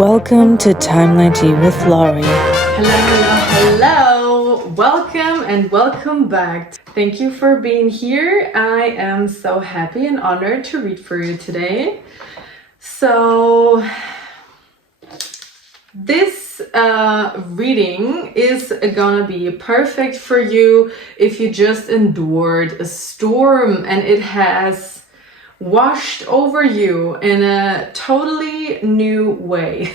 Welcome to Timeline Tea with Lory. Hello. Welcome and welcome back. Thank you for being here. I am so happy and honored to read for you today. So this reading is gonna be perfect for you if you just endured a storm and it has washed over you in a totally new way.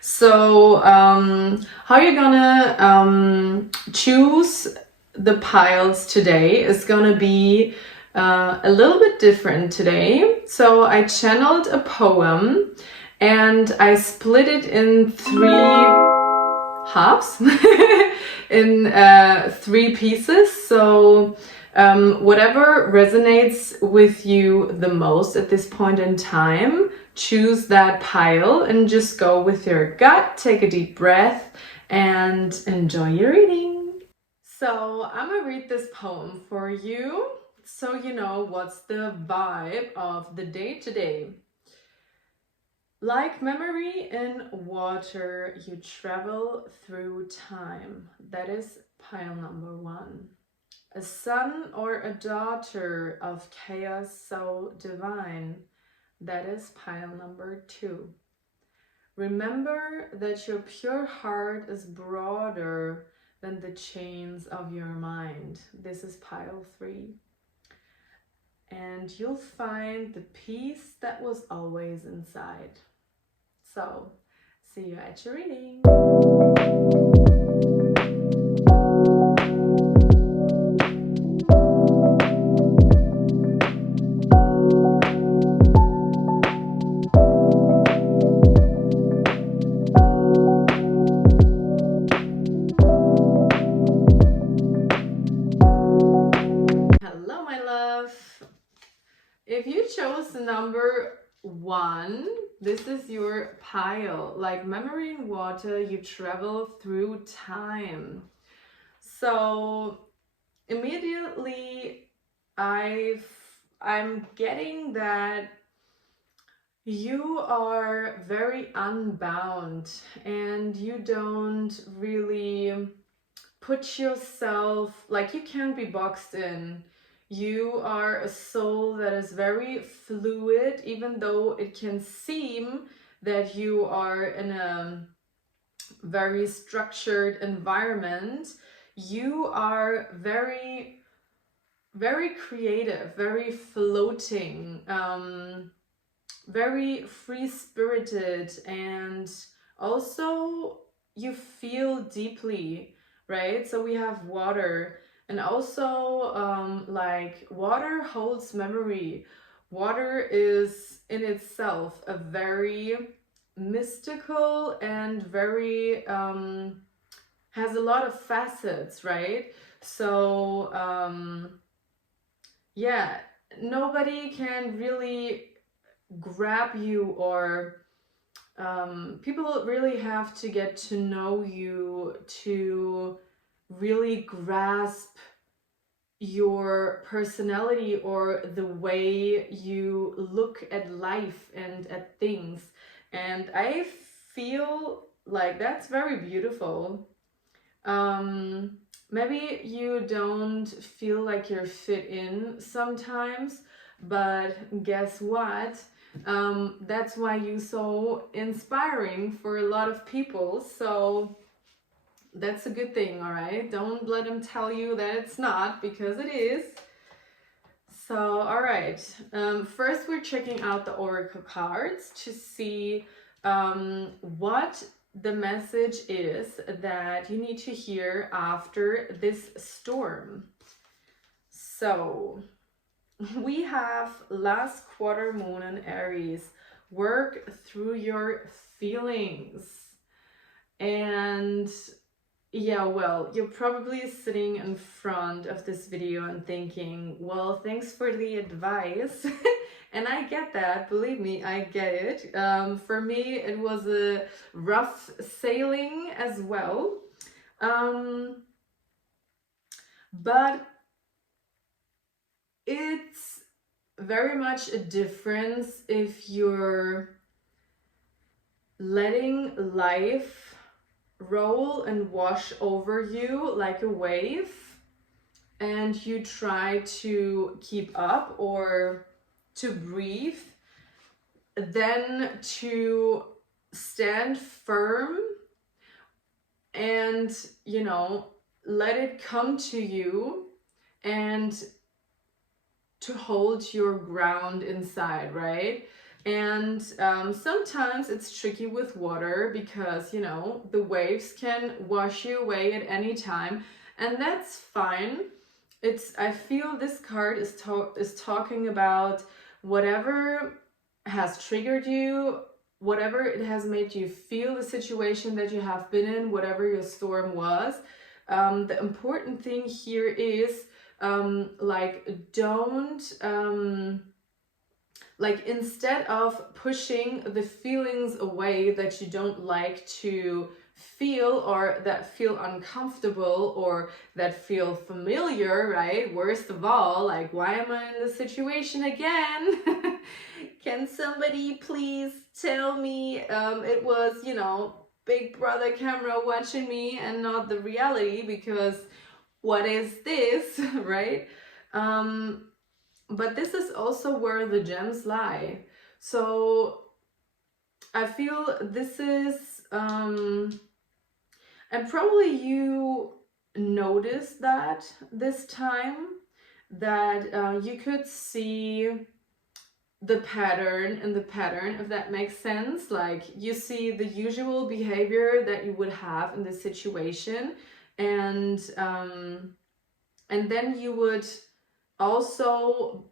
So how you're gonna choose the piles today is gonna be a little bit different today. So I channeled a poem and I split it in three halves, in three pieces. So whatever resonates with you the most at this point in time, choose that pile and just go with your gut, take a deep breath and enjoy your reading. So I'm gonna read this poem for you so you know what's the vibe of the day today. Like memory in water, you travel through time. That is pile number one. A son or a daughter of chaos so divine. That is pile number two. Remember that your pure heart is broader than the chains of your mind. This is pile three. And you'll find the peace that was always inside. So, see you at your reading. Hello, my love. If you chose number one, this is your pile. Like memory in water, you travel through time. So immediately I'm getting that you are very unbound and you don't really put yourself, like you can't be boxed in. You are a soul that is very fluid, even though it can seem that you are in a very structured environment. You are very, very creative, very floating, very free-spirited, and also you feel deeply, right? So we have water, and also like water holds memory. Water is in itself a very mystical and very has a lot of facets, right? So yeah, nobody can really grab you, or people really have to get to know you to really grasp your personality or the way you look at life and at things. And I feel like that's very beautiful. Maybe you don't feel like you're fit in sometimes, but guess what? That's why you're so inspiring for a lot of people. So that's a good thing, all right? Don't let them tell you that it's not, because it is. So, all right. First, we're checking out the oracle cards to see what the message is that you need to hear after this storm. So, we have last quarter moon in Aries. Work through your feelings. And yeah, well, you're probably sitting in front of this video and thinking, well, thanks for the advice. And I get that, believe me, I get it. For me, it was a rough sailing as well. But it's very much a difference if you're letting life roll and wash over you like a wave, and you try to keep up or to breathe, then to stand firm and, you know, let it come to you, and to hold your ground inside, right? And sometimes it's tricky with water because, you know, the waves can wash you away at any time, and that's fine. I feel this card is talking about whatever has triggered you, whatever it has made you feel, the situation that you have been in, whatever your storm was. The important thing here is don't instead of pushing the feelings away that you don't like to feel, or that feel uncomfortable, or that feel familiar, right? Worst of all, like, why am I in this situation again? Can somebody please tell me it was, you know, Big Brother camera watching me and not the reality, because what is this, right? But this is also where the gems lie. So I feel this is, and probably you noticed that this time, that you could see the pattern in the pattern, if that makes sense. Like, you see the usual behavior that you would have in this situation, and then you would also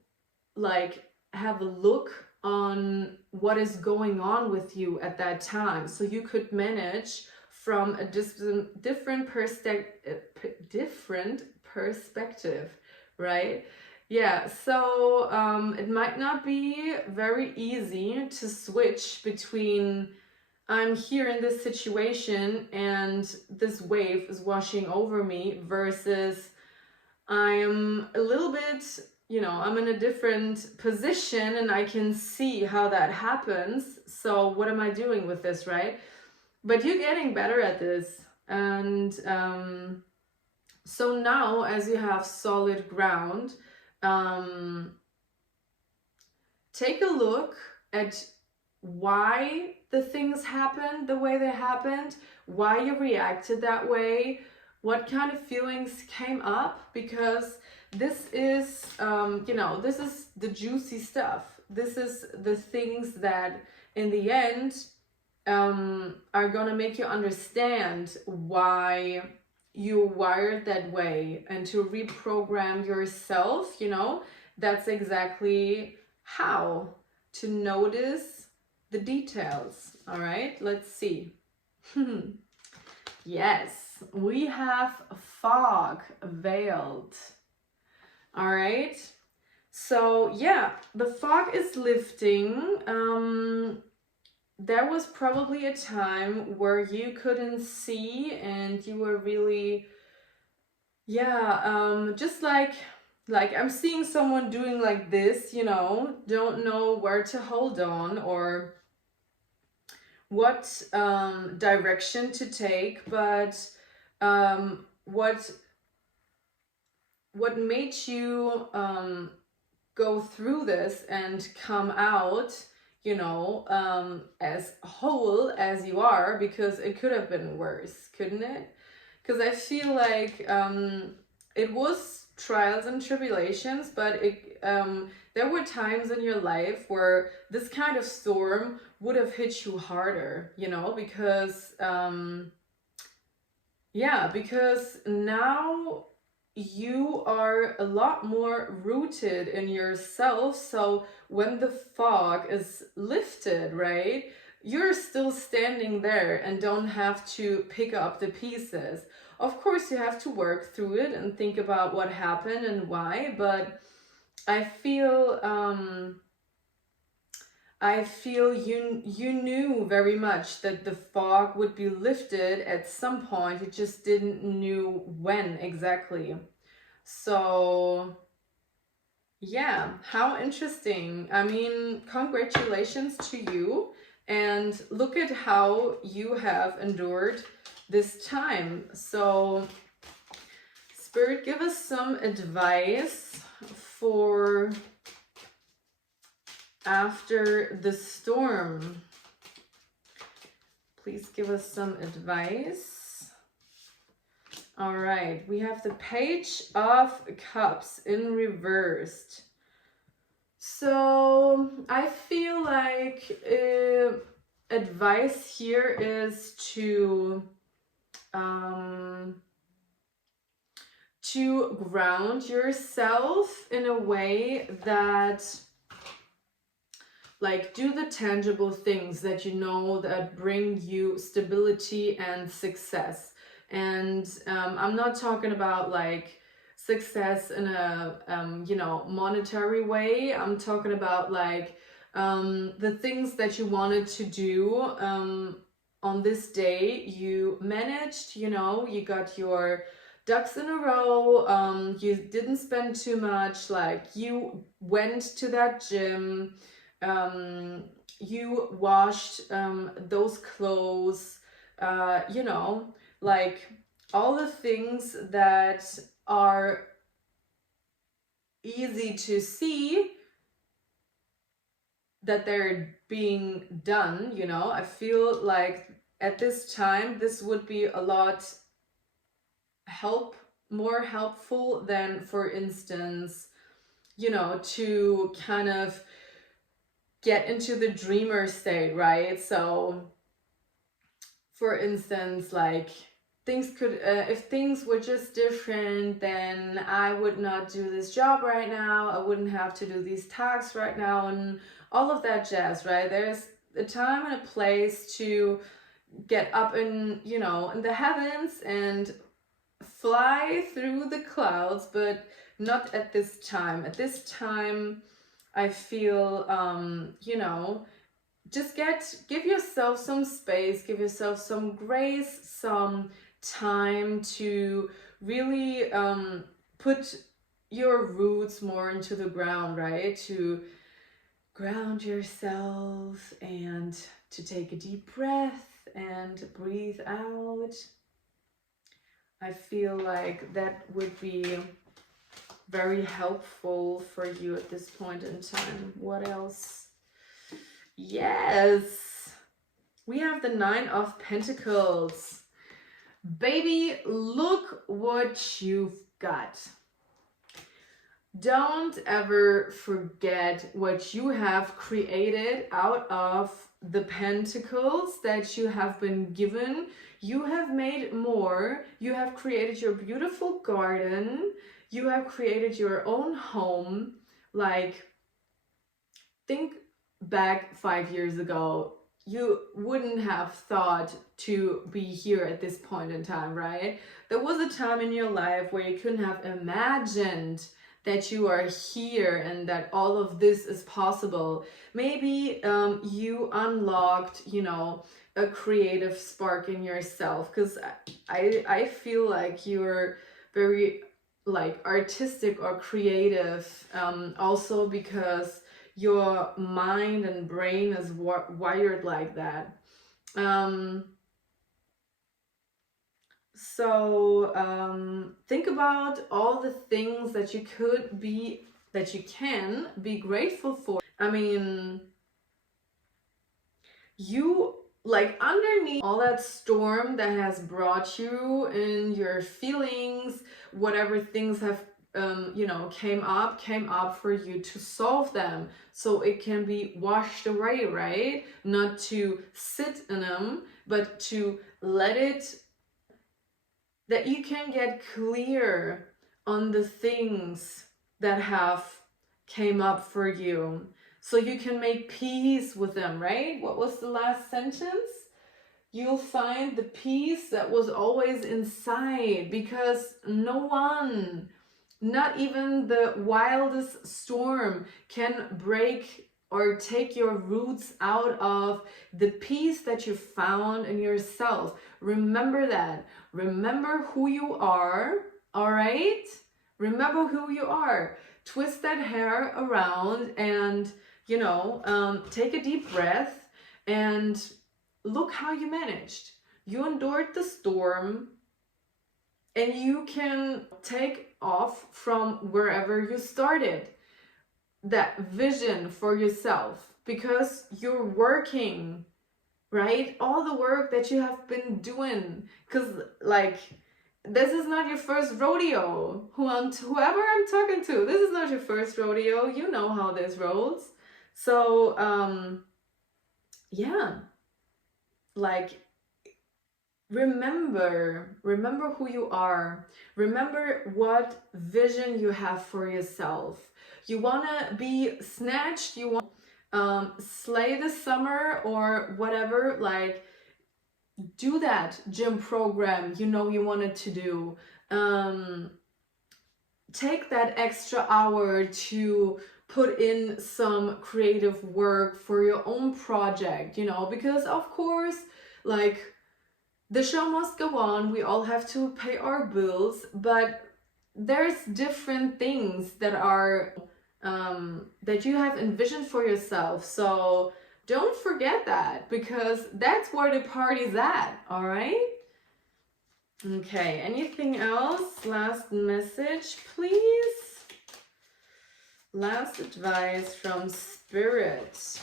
like have a look on what is going on with you at that time, so you could manage from a different perspective, right? Yeah, so it might not be very easy to switch between I'm here in this situation and this wave is washing over me, versus I'm a little bit, you know, I'm in a different position and I can see how that happens. So what am I doing with this, right? But you're getting better at this. And so now, as you have solid ground, take a look at why the things happened the way they happened, why you reacted that way, what kind of feelings came up, because this is, you know, this is the juicy stuff. This is the things that in the end are gonna make you understand why you're wired that way, and to reprogram yourself, you know, that's exactly how to notice the details. All right, let's see. Yes, we have fog veiled. All right, so yeah, the fog is lifting. There was probably a time where you couldn't see and you were really, just like I'm seeing someone doing like this, you know, don't know where to hold on or what direction to take, but what made you go through this and come out, you know, as whole as you are, because it could have been worse, couldn't it? Because I feel like it was trials and tribulations, but there were times in your life where this kind of storm would have hit you harder, you know, because because now you are a lot more rooted in yourself. So when the fog is lifted, right, you're still standing there and don't have to pick up the pieces. Of course, you have to work through it and think about what happened and why, but I feel you knew very much that the fog would be lifted at some point. You just didn't knew when exactly. So yeah, how interesting. I mean, congratulations to you. and look at how you have endured this time. So Spirit, give us some advice for after the storm. Please give us some advice. All right, we have the Page of Cups in reversed. So I feel like advice here is to ground yourself in a way that, like, do the tangible things that you know that bring you stability and success. And I'm not talking about like success in a monetary way. I'm talking about like the things that you wanted to do on this day. You managed, you got your ducks in a row. You didn't spend too much. Like, you went to that gym. You washed those clothes. Like all the things that are easy to see that they're being done. I feel like at this time this would be a lot more helpful than, for instance, to kind of get into the dreamer state, right? So for instance, like, things could if things were just different, then I would not do this job right now, I wouldn't have to do these tasks right now, and all of that jazz, right? There's a time and a place to get up in the heavens and fly through the clouds, but not at this time. At this time, I feel just give yourself some space, give yourself some grace, some time to really put your roots more into the ground, right? To ground yourself and to take a deep breath and breathe out. I feel like that would be very helpful for you at this point in time. What else? Yes, we have the Nine of Pentacles. Baby, look what you've got. Don't ever forget what you have created out of the pentacles that you have been given. You have made more. You have created your beautiful garden. You have created your own home. Like, think back 5 years ago. You wouldn't have thought to be here at this point in time, right? There was a time in your life where you couldn't have imagined that you are here and that all of this is possible. Maybe you unlocked, a creative spark in yourself, because I feel like you're very like artistic or creative, also because your mind and brain is wired like that. So think about all the things that you can be grateful for. I mean, you, like, underneath all that storm that has brought you in your feelings, whatever things have came up for you to solve them, so it can be washed away, right? Not to sit in them, but to let it, that you can get clear on the things that have came up for you, so you can make peace with them, right? What was the last sentence? You'll find the peace that was always inside, because no one, not even the wildest storm, can break or take your roots out of the peace that you found in yourself. Remember that. Remember who you are, all right? Remember who you are. Twist that hair around and, take a deep breath And look how you managed. You endured the storm, and you can take off from wherever you started. That vision for yourself, because you're working, right? All the work that you have been doing, because like this is not your first rodeo. Whoever I'm talking to, this is not your first rodeo. You know how this rolls. So yeah, like remember who you are. Remember what vision you have for yourself. You want to be snatched, you want slay the summer or whatever, like do that gym program you know you wanted to do. Take that extra hour to put in some creative work for your own project, you know, because of course, like, the show must go on. We all have to pay our bills, but there's different things that are that you have envisioned for yourself. So don't forget that, because that's where the party's at. All right. Okay. Anything else? Last message, please. Last advice from Spirit.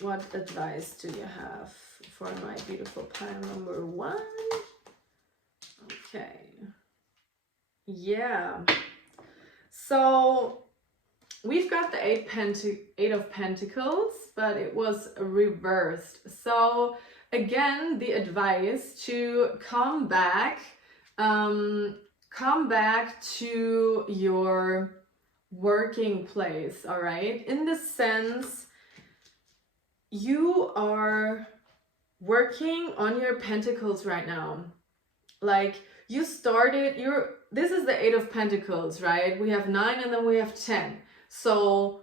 What advice do you have for my beautiful pile number 1? Okay. Yeah. So we've got the Eight of Pentacles, but it was reversed. So again, the advice to come back to your working place, all right? In the sense, you are working on your pentacles right now. Like, you started this is the Eight of Pentacles, right? We have 9 and then we have 10. So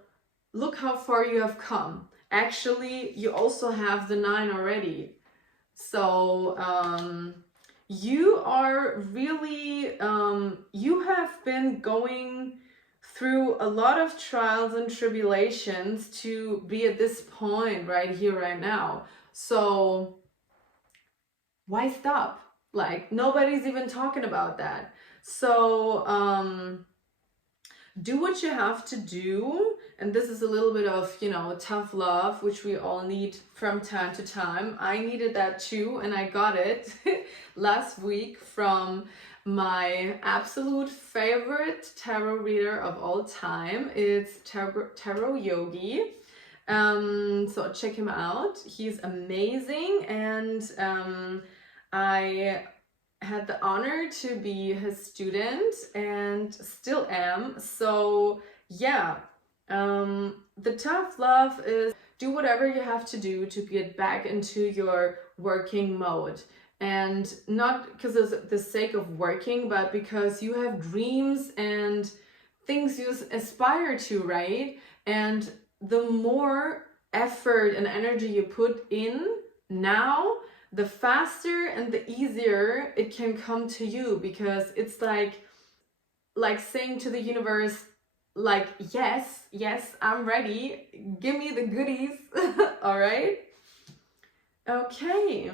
look how far you have come. Actually, you also have the 9 already. So you are really you have been going through a lot of trials and tribulations to be at this point right here, right now. So why stop? Like, nobody's even talking about that. So do what you have to do. And this is a little bit of, you know, tough love, which we all need from time to time. I needed that too, and I got it last week from my absolute favorite tarot reader of all time. It's Tarot Yogi. So check him out. He's amazing, and I had the honor to be his student and still am. So yeah, the tough love is do whatever you have to do to get back into your working mode. And not because of the sake of working, but because you have dreams and things you aspire to, right? And the more effort and energy you put in now, the faster and the easier it can come to you, because it's like saying to the universe, like, yes, I'm ready. Give me the goodies. All right. Okay.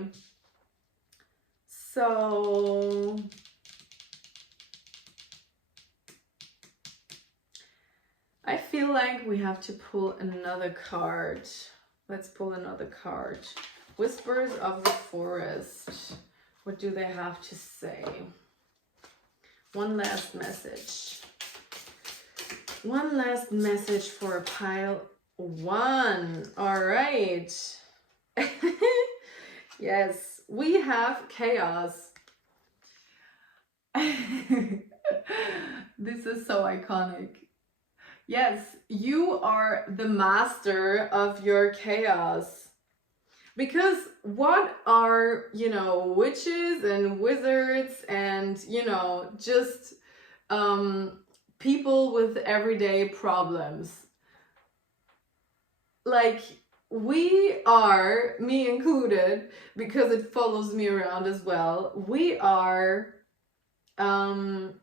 So I feel like we have to pull another card. Let's pull another card. Whispers of the Forest. What do they have to say? One last message. One last message for pile 1. All right. Yes, we have chaos. This is so iconic. Yes, you are the master of your chaos. Because what are, you know, witches and wizards and, you know, just people with everyday problems? Like, we are, me included, because it follows me around as well, we are the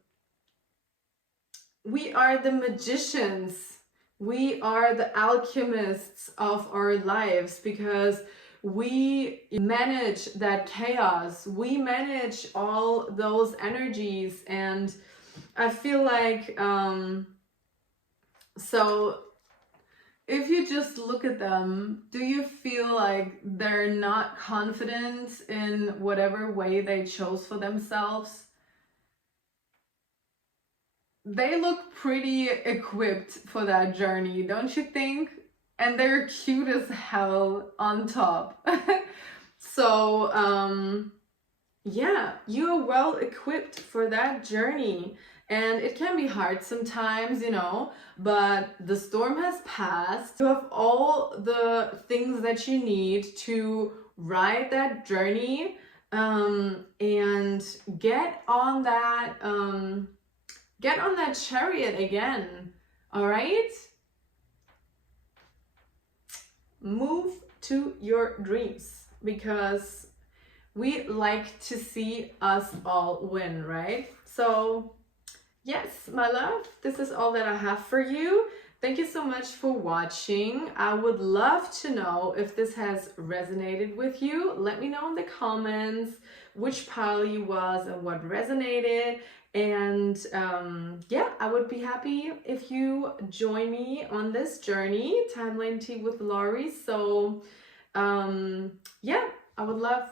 magicians We are the alchemists of our lives because we manage that chaos. We manage all those energies. And I feel like, so if you just look at them, do you feel like they're not confident in whatever way they chose for themselves? They look pretty equipped for that journey, don't you think? And they're cute as hell on top. So, yeah, you're well equipped for that journey. And it can be hard sometimes, you know, but the storm has passed. You have all the things that you need to ride that journey, and get on that chariot again. All right? Move to your dreams, because we like to see us all win, right? So yes, my love, this is all that I have for you. Thank you so much for watching. I would love to know if this has resonated with you. Let me know in the comments which pile you was and what resonated. And yeah, I would be happy if you join me on this journey, Timeline Tea with Lory. So yeah, I would love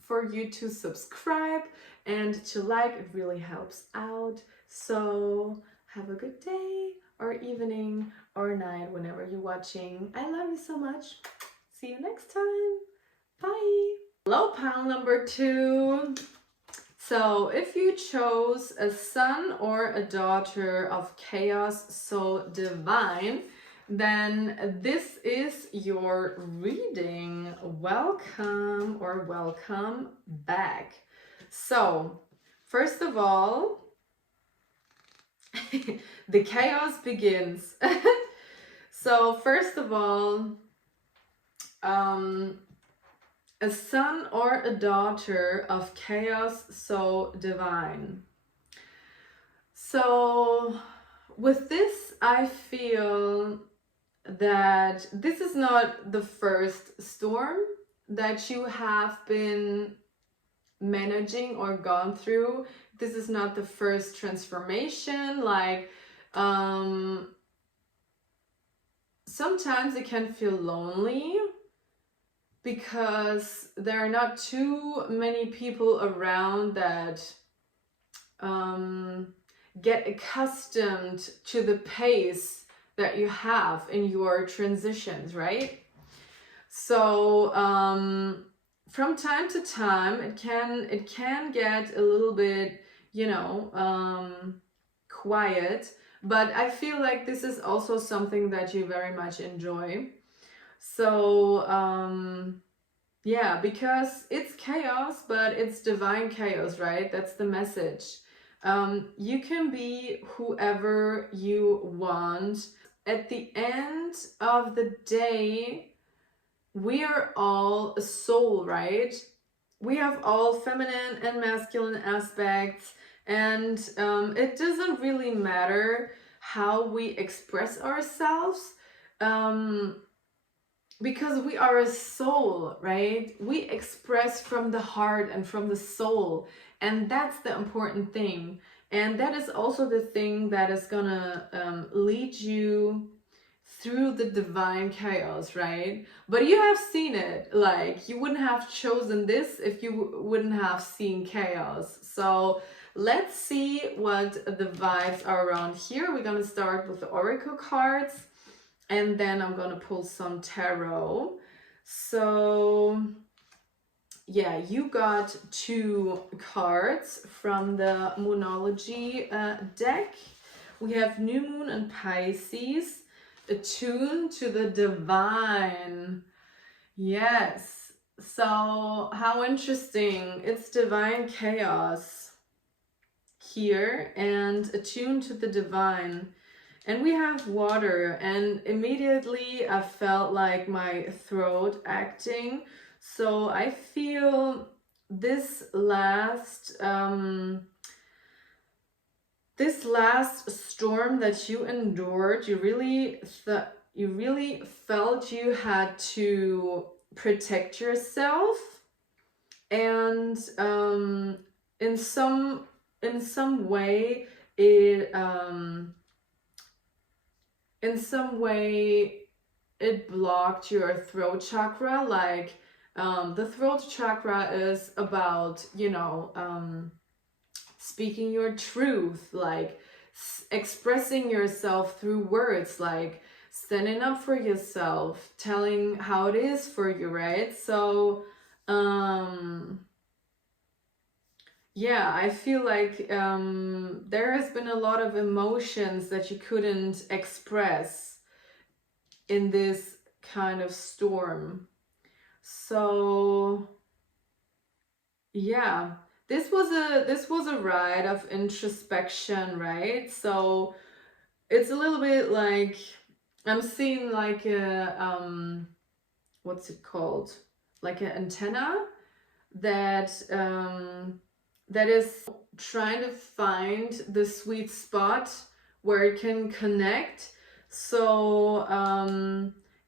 for you to subscribe and to like. It really helps out. So have a good day or evening or night whenever you're watching. I love you so much. See you next time. Bye. Hello, pile number 2. So if you chose a son or a daughter of chaos so divine, then this is your reading. Welcome or welcome back. So first of all, the chaos begins. So first of all, a son or a daughter of chaos so divine. So with this, I feel that this is not the first storm that you have been managing or gone through. This is not the first transformation. Like, sometimes it can feel lonely because there are not too many people around that get accustomed to the pace that you have in your transitions, right? So from time to time, it can get a little bit, you know, quiet, but I feel like this is also something that you very much enjoy. So yeah, because it's chaos, but it's divine chaos, right? That's the message. You can be whoever you want. At the end of the day, we are all a soul, right? We have all feminine and masculine aspects, and it doesn't really matter how we express ourselves, because we are a soul, right? We express from the heart and from the soul, and that's the important thing. And that is also the thing that is gonna lead you through the divine chaos, right? But you have seen it. Like, you wouldn't have chosen this if you wouldn't have seen chaos. So let's see what the vibes are around here. We're gonna start with the oracle cards, and then I'm gonna pull some tarot. So yeah, you got 2 cards from the Moonology deck. We have New Moon and Pisces, attuned to the divine. Yes. So how interesting. It's divine chaos here and attuned to the divine. And we have water, and immediately I felt like my throat acting. So I feel this last this last storm that you endured, you really felt you had to protect yourself, and in some way it blocked your throat chakra. Like the throat chakra is about, speaking your truth, like expressing yourself through words, like standing up for yourself, telling how it is for you, right? So yeah, I feel like there has been a lot of emotions that you couldn't express in this kind of storm. So yeah, this was a ride of introspection, right? So it's a little bit like I'm seeing like a what's it called? Like an antenna that that is trying to find the sweet spot where it can connect. So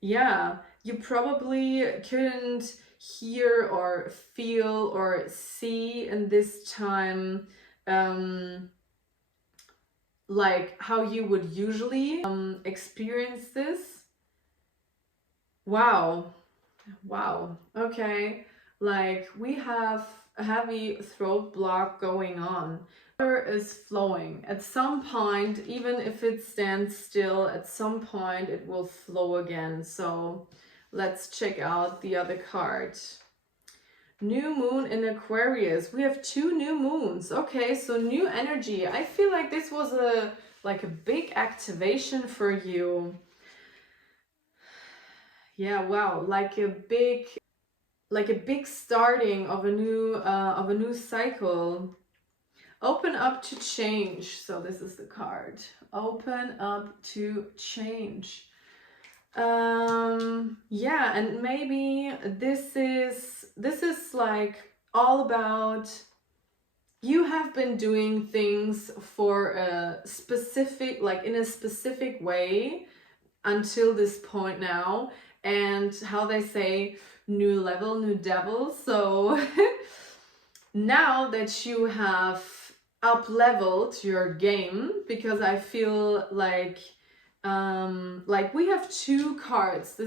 yeah, you probably couldn't hear or feel or see in this time like how you would usually experience this. Wow. Okay. Like we have a heavy throat block going on. Water is flowing. At some point, even if it stands still, at some point it will flow again. So let's check out the other card. New moon in Aquarius. We have 2 new moons. Okay, so new energy. I feel like this was a big activation for you. Yeah, wow, like a big starting of a new cycle. Open up to change. So this is the card. Open up to change. Yeah, and maybe this is like all about you have been doing things for a specific, like in a specific way until this point now, and how they say, new level, new devil. So now that you have up leveled your game, because I feel like we have 2 cards.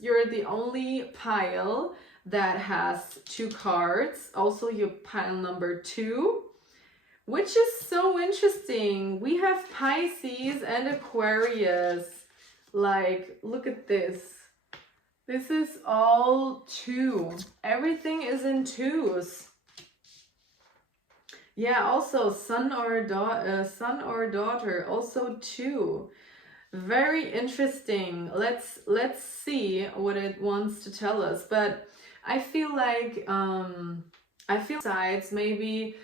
You're the only pile that has 2 cards. Also your pile number 2, which is so interesting. We have Pisces and Aquarius. Like, look at this. This is all 2. Everything is in 2s. Yeah, also son or daughter, also 2. Very interesting. Let's see what it wants to tell us. But I feel like sides, maybe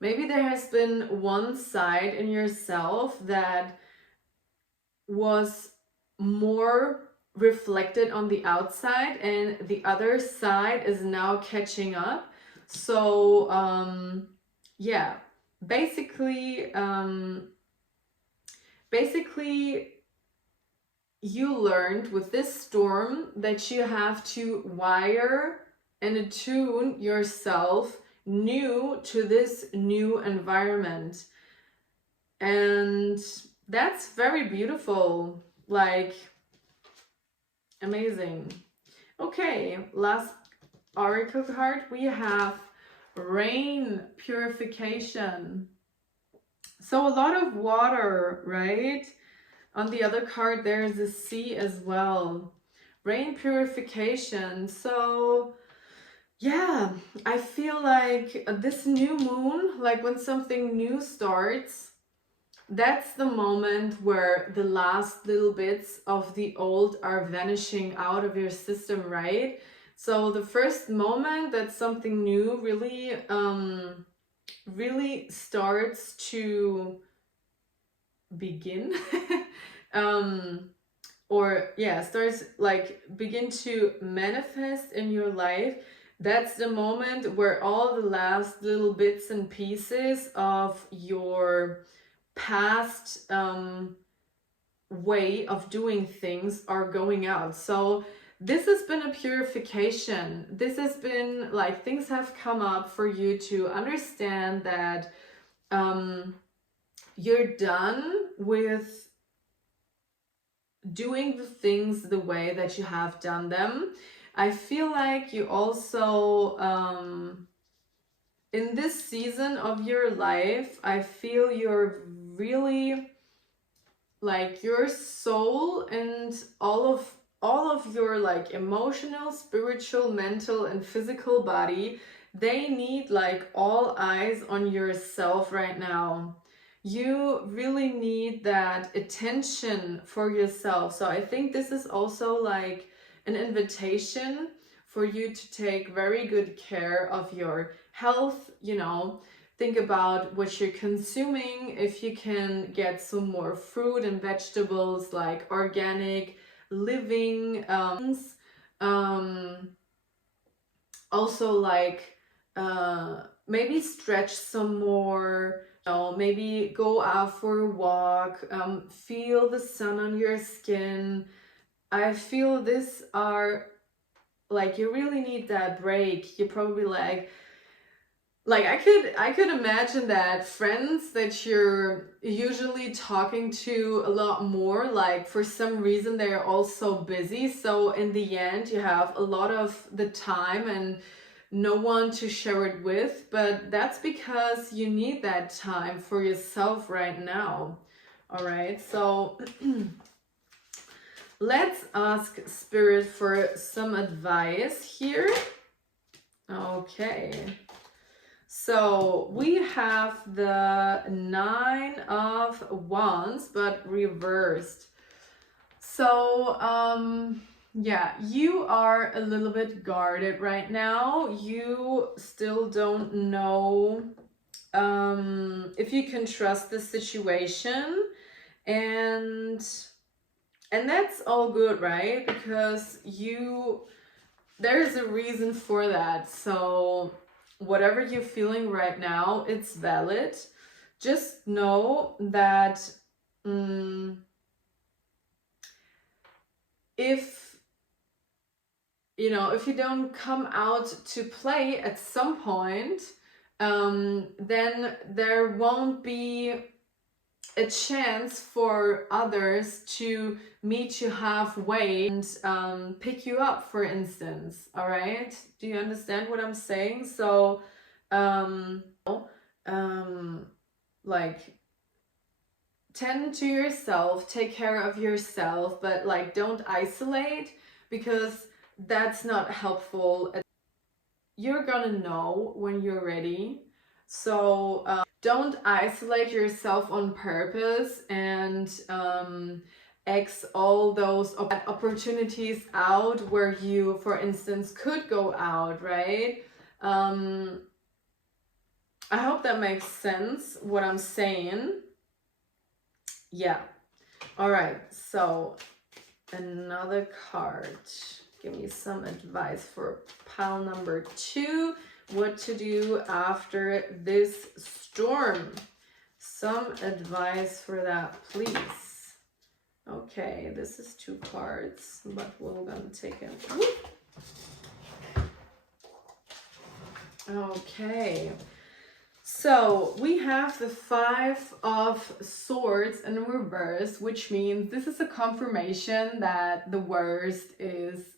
maybe there has been one side in yourself that was more reflected on the outside, and the other side is now catching up. So yeah, basically you learned with this storm that you have to wire and attune yourself new to this new environment, and that's very beautiful, like amazing. Okay, last oracle card, we have rain purification. So a lot of water, right? On the other card, there's a sea as well. Rain purification. So yeah, I feel like this new moon, like when something new starts, that's the moment where the last little bits of the old are vanishing out of your system, right? So the first moment that something new really starts to begin or yeah, starts like begin to manifest in your life, That's the moment where all the last little bits and pieces of your past way of doing things are going out. So this has been a purification. This has been like, things have come up for you to understand that you're done with doing the things the way that you have done them. I feel like you also, in this season of your life, I feel you're really, like, your soul and all of your like emotional, spiritual, mental and physical body, they need like all eyes on yourself right now. You really need that attention for yourself. So I think this is also like an invitation for you to take very good care of your health. You know, think about what you're consuming. If you can get some more fruit and vegetables, like organic living, also like maybe stretch some more, you know, maybe go out for a walk, feel the sun on your skin. I feel this are like, you really need that break. You're probably like I could imagine that friends that you're usually talking to a lot more, like for some reason they're also busy, so in the end you have a lot of the time and no one to share it with, but that's because you need that time for yourself right now. All right, so let's ask Spirit for some advice here. Okay. So we have the 9 of Wands, but reversed. So, yeah, you are a little bit guarded right now. You still don't know if you can trust the situation, and that's all good, right? Because there's a reason for that. So whatever you're feeling right now, it's valid. Just know that if you don't come out to play at some point, then there won't be a chance for others to meet you halfway and pick you up, for instance. All right, do you understand what I'm saying? So like, tend to yourself, take care of yourself, but like, don't isolate, because that's not helpful. You're gonna know when you're ready. So don't isolate yourself on purpose and X all those opportunities out where you, for instance, could go out, right? I hope that makes sense, what I'm saying. Yeah. All right, so another card. Give me some advice for pile number 2. What to do after this storm. Some advice for that, please. Okay, this is 2 cards, but we're gonna take it. Okay. So we have the 5 of Swords in reverse, which means this is a confirmation that the worst is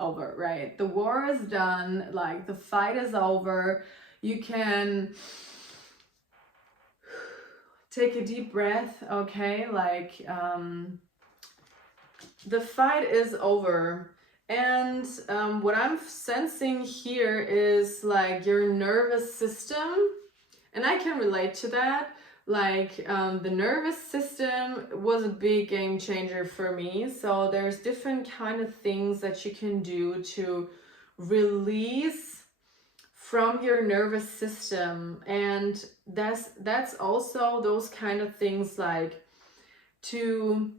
over, right? The war is done, like the fight is over. You can take a deep breath, okay? Like the fight is over. And what I'm sensing here is like your nervous system. And I can relate to that. Like the nervous system was a big game changer for me. So there's different kind of things that you can do to release from your nervous system. And that's also those kind of things, like to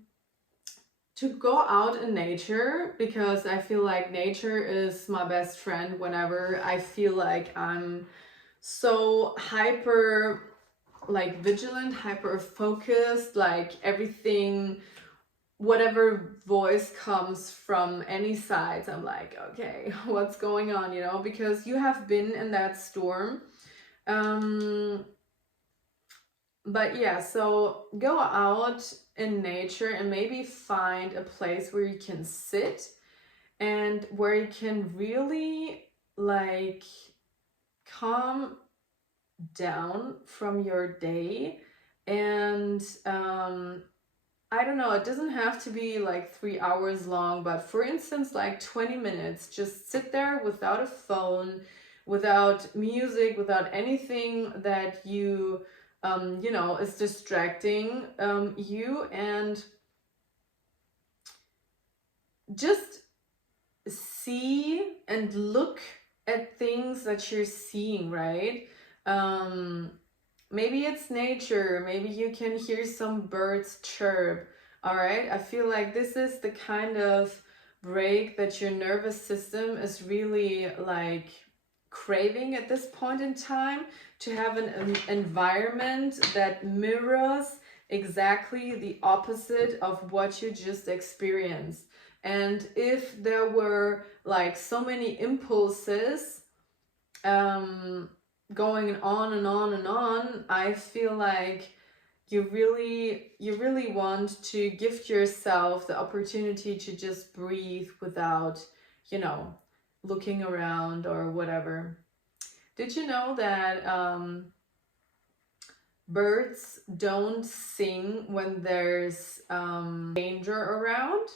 to go out in nature, because I feel like nature is my best friend whenever I feel like I'm so hyper like vigilant, hyper focused, like everything, whatever voice comes from any sides, I'm like, okay, what's going on, you know, because you have been in that storm. But yeah, so go out in nature and maybe find a place where you can sit and where you can really like calm down from your day. And I don't know, it doesn't have to be like 3 hours long, but for instance, like 20 minutes, just sit there without a phone, without music, without anything that you know, is distracting you, and just see and look at things that you're seeing, right? Maybe it's nature, maybe you can hear some birds chirp. All right, I feel like this is the kind of break that your nervous system is really like craving at this point in time, to have an environment that mirrors exactly the opposite of what you just experienced. And if there were like so many impulses going on and on and on, I feel like you really want to gift yourself the opportunity to just breathe without, you know, looking around or whatever. Did you know that birds don't sing when there's danger around?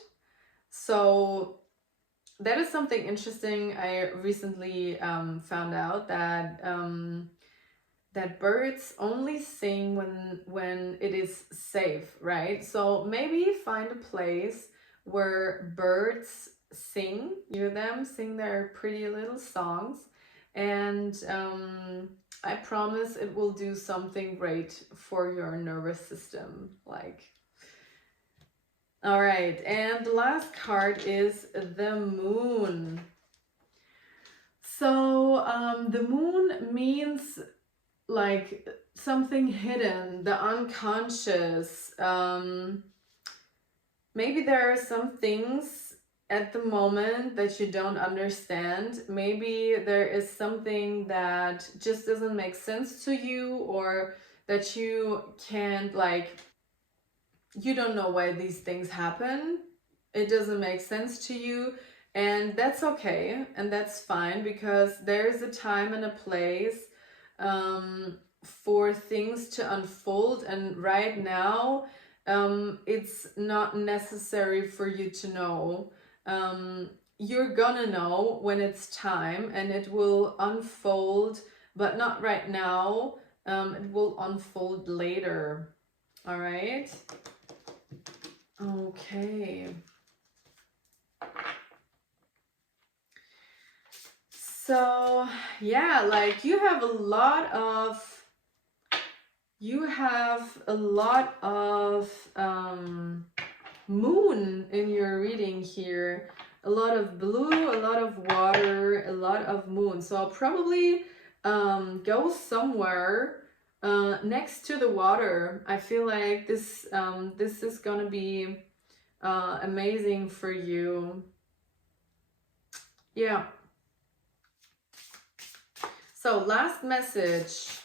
So that is something interesting. I recently found out that that birds only sing when it is safe, right? So maybe find a place where birds sing, hear them sing their pretty little songs, and I promise it will do something great for your nervous system. Like, all right, and the last card is the moon. So the moon means like something hidden, the unconscious. Maybe there are some things at the moment that you don't understand. Maybe there is something that just doesn't make sense to you, or that you can't like, you don't know why these things happen. It doesn't make sense to you. And that's okay. And that's fine, because there's a time and a place for things to unfold. And right now, it's not necessary for you to know. You're gonna know when it's time, and it will unfold, but not right now. It will unfold later. All right. Okay. So yeah, like you have a lot of moon in your reading here. A lot of blue, a lot of water, a lot of moon. So I'll probably go somewhere next to the water. I feel like this is gonna be amazing for you. Yeah. So last message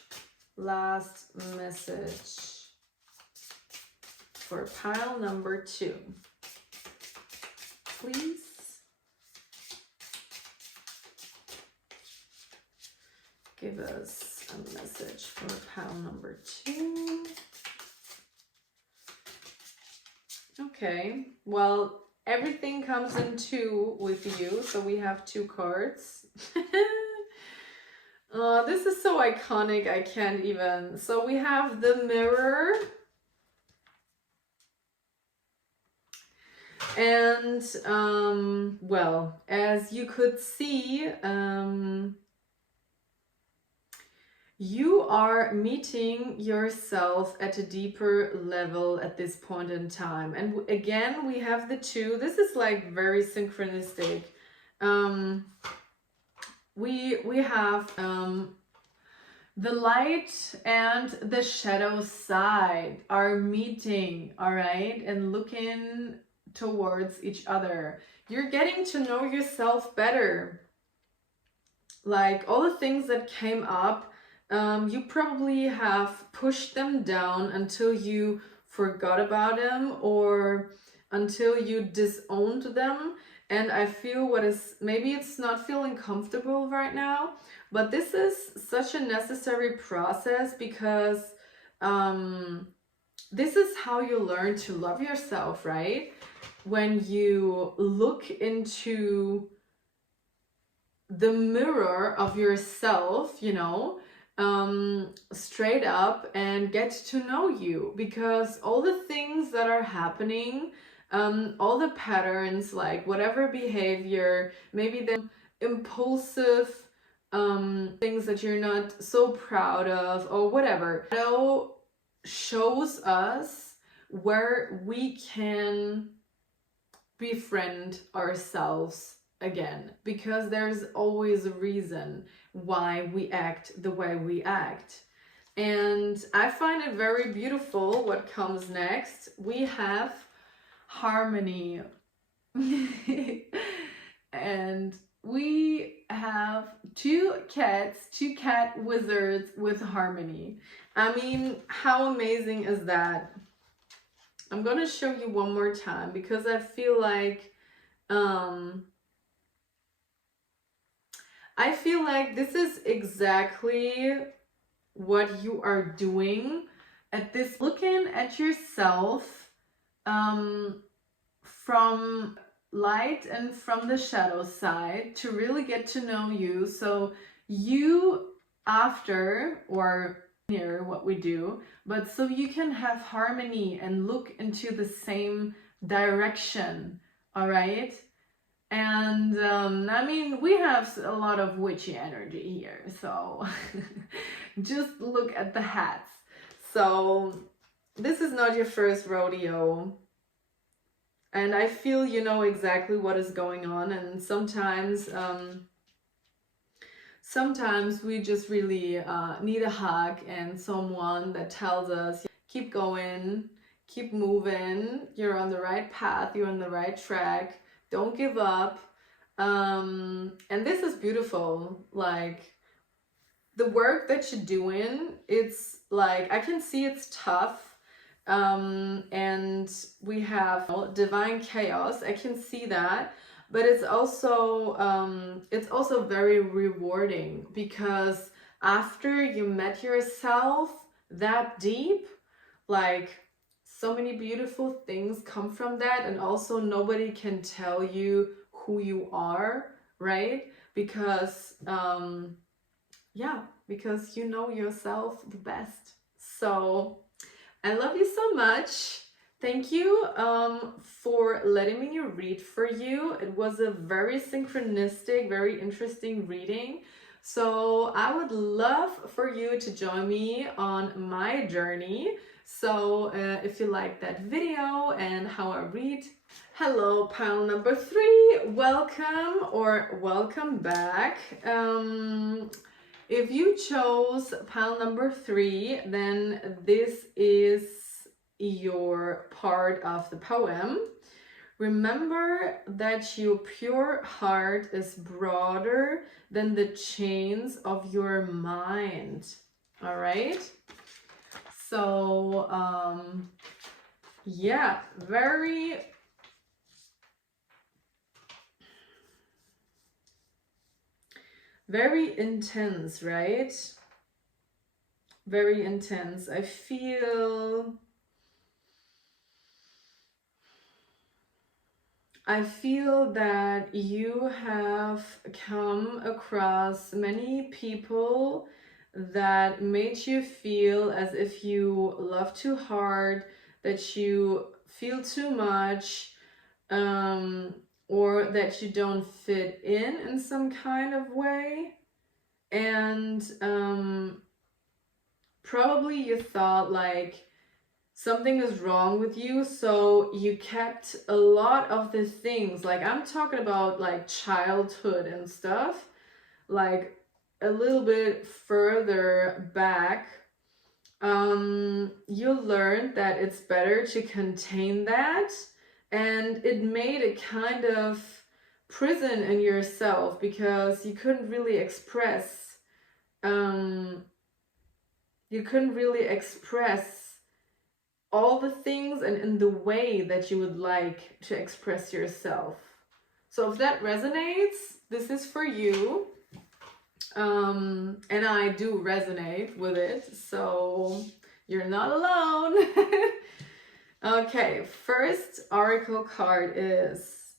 for pile number 2. Please give us a message for pile number 2. Okay, well, everything comes in 2 with you, so we have 2 cards. This is so iconic, I can't even. So we have the mirror. And, well, as you could see, you are meeting yourself at a deeper level at this point in time. And again, we have the two. This is like very synchronistic. We have the light and the shadow side are meeting, all right, and looking towards each other. You're getting to know yourself better. Like all the things that came up, you probably have pushed them down until you forgot about them or until you disowned them. And I feel maybe it's not feeling comfortable right now, but this is such a necessary process because this is how you learn to love yourself, right? When you look into the mirror of yourself, straight up and get to know you, because all the things that are happening, all the patterns, like whatever behavior, maybe the impulsive things that you're not so proud of or whatever, it shows us where we can befriend ourselves again, because there's always a reason why we act the way we act. And I find it very beautiful what comes next. We have harmony. And we have two cat wizards with harmony. I mean, how amazing is that? I'm gonna show you one more time because I feel like this is exactly what you are doing at this, looking at yourself from light and from the shadow side to really get to know you. So you, after or near what we do, but so you can have harmony and look into the same direction, all right? And I mean, we have a lot of witchy energy here, so just look at the hats. So this is not your first rodeo, and I feel you know exactly what is going on. And sometimes we just really need a hug and someone that tells us, keep going, keep moving, you're on the right path, you're on the right track, don't give up. And this is beautiful. Like the work that you're doing, it's like, I can see it's tough. And we have divine chaos. I can see that. But it's also very rewarding, because after you met yourself that deep, like so many beautiful things come from that. And also nobody can tell you who you are, right? Because because you know yourself the best. So I love you so much. Thank you for letting me read for you. It was a very synchronistic, very interesting reading. So I would love for you to join me on my journey. So if you like that video and how I read, hello, pile number 3, welcome or welcome back. If you chose pile number 3, then this is your part of the poem. Remember that your pure heart is broader than the chains of your mind. All right? So, yeah, very intense, right? Very intense. I feel that you have come across many people that made you feel as if you love too hard, that you feel too much, or that you don't fit in some kind of way. And probably you thought like something is wrong with you, so you kept a lot of the things, like I'm talking about like childhood and stuff, like a little bit further back. You learned that it's better to contain that, and it made a kind of prison in yourself because um you couldn't really express all the things and in the way that you would like to express yourself. So if that resonates, this is for you. And I do resonate with it, so you're not alone. Okay, first oracle card is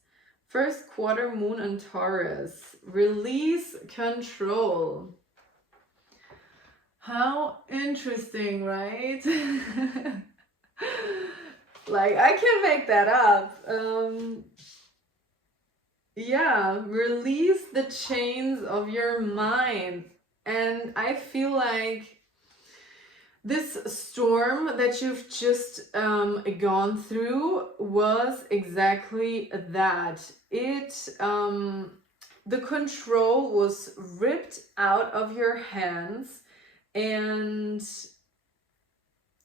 first quarter moon in Taurus. Release control. How interesting, right? Like, I can't make that up. Yeah, release the chains of your mind. And I feel like this storm that you've just gone through was exactly that. The control was ripped out of your hands, and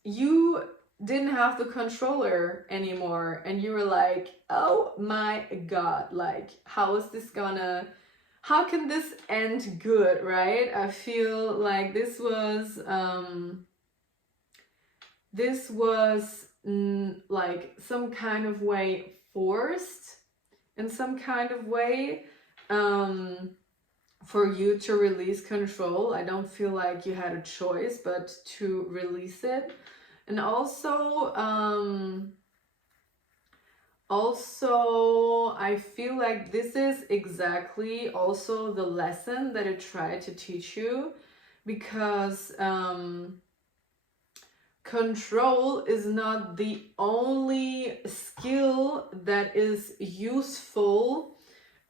you didn't have the controller anymore, and you were like, oh my god, like how can this end good, right? I feel like this was like some kind of way forced in some kind of way, for you to release control. I don't feel like you had a choice but to release it. And also I feel like this is exactly also the lesson that it tried to teach you, because control is not the only skill that is useful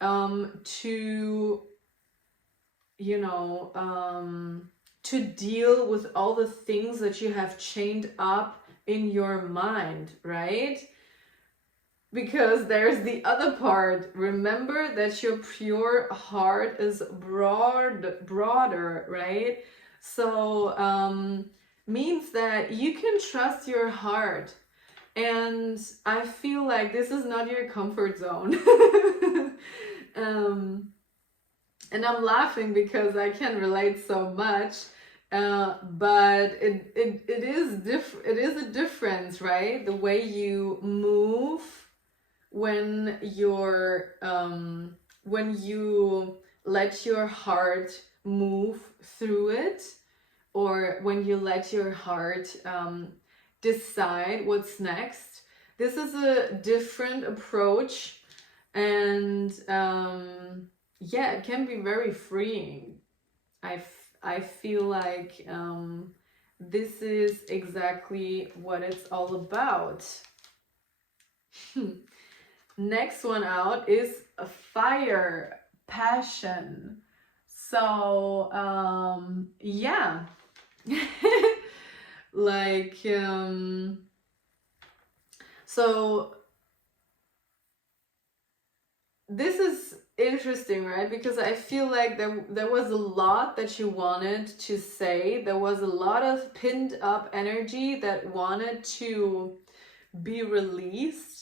to, to deal with all the things that you have chained up in your mind, right? Because there's the other part. Remember that your pure heart is broader, right? So means that you can trust your heart. And I feel like this is not your comfort zone. And I'm laughing because I can relate so much. But it is a difference, right? The way you move when you let your heart move through it, or when you let your heart decide what's next. This is a different approach, and yeah, it can be very freeing. I feel like this is exactly what it's all about. Next one out is a fire, passion. So yeah. Like so this is interesting, right? Because I feel like there was a lot that you wanted to say. There was a lot of pinned up energy that wanted to be released.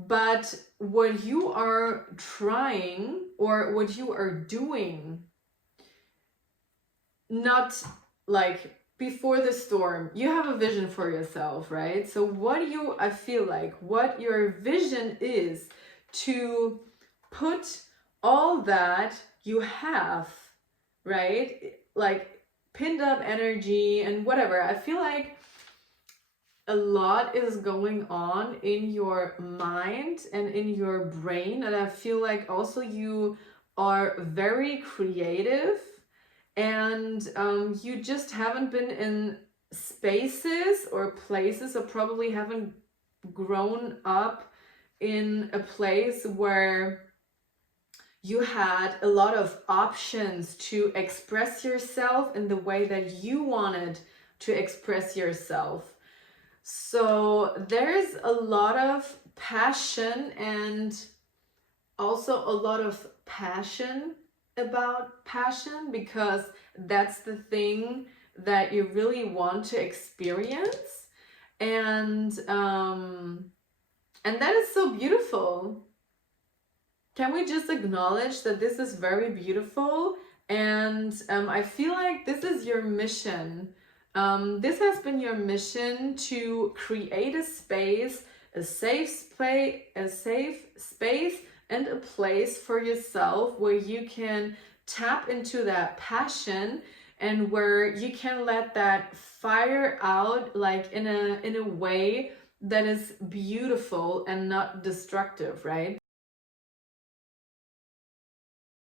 But what you are trying, or what you are doing, not like before the storm, you have a vision for yourself, right? So I feel like what your vision is to put all that you have, right? Like pinned up energy and whatever. I feel like a lot is going on in your mind and in your brain, and I feel like also you are very creative, and you just haven't been in spaces or places, or probably haven't grown up in a place where you had a lot of options to express yourself in the way that you wanted to express yourself. So there's a lot of passion and also a lot of passion about passion, because that's the thing that you really want to experience. And that is so beautiful. Can we just acknowledge that this is very beautiful? And I feel like this is your mission. This has been your mission to create a space, a safe space, and a place for yourself where you can tap into that passion and where you can let that fire out, like in a way that is beautiful and not destructive, right?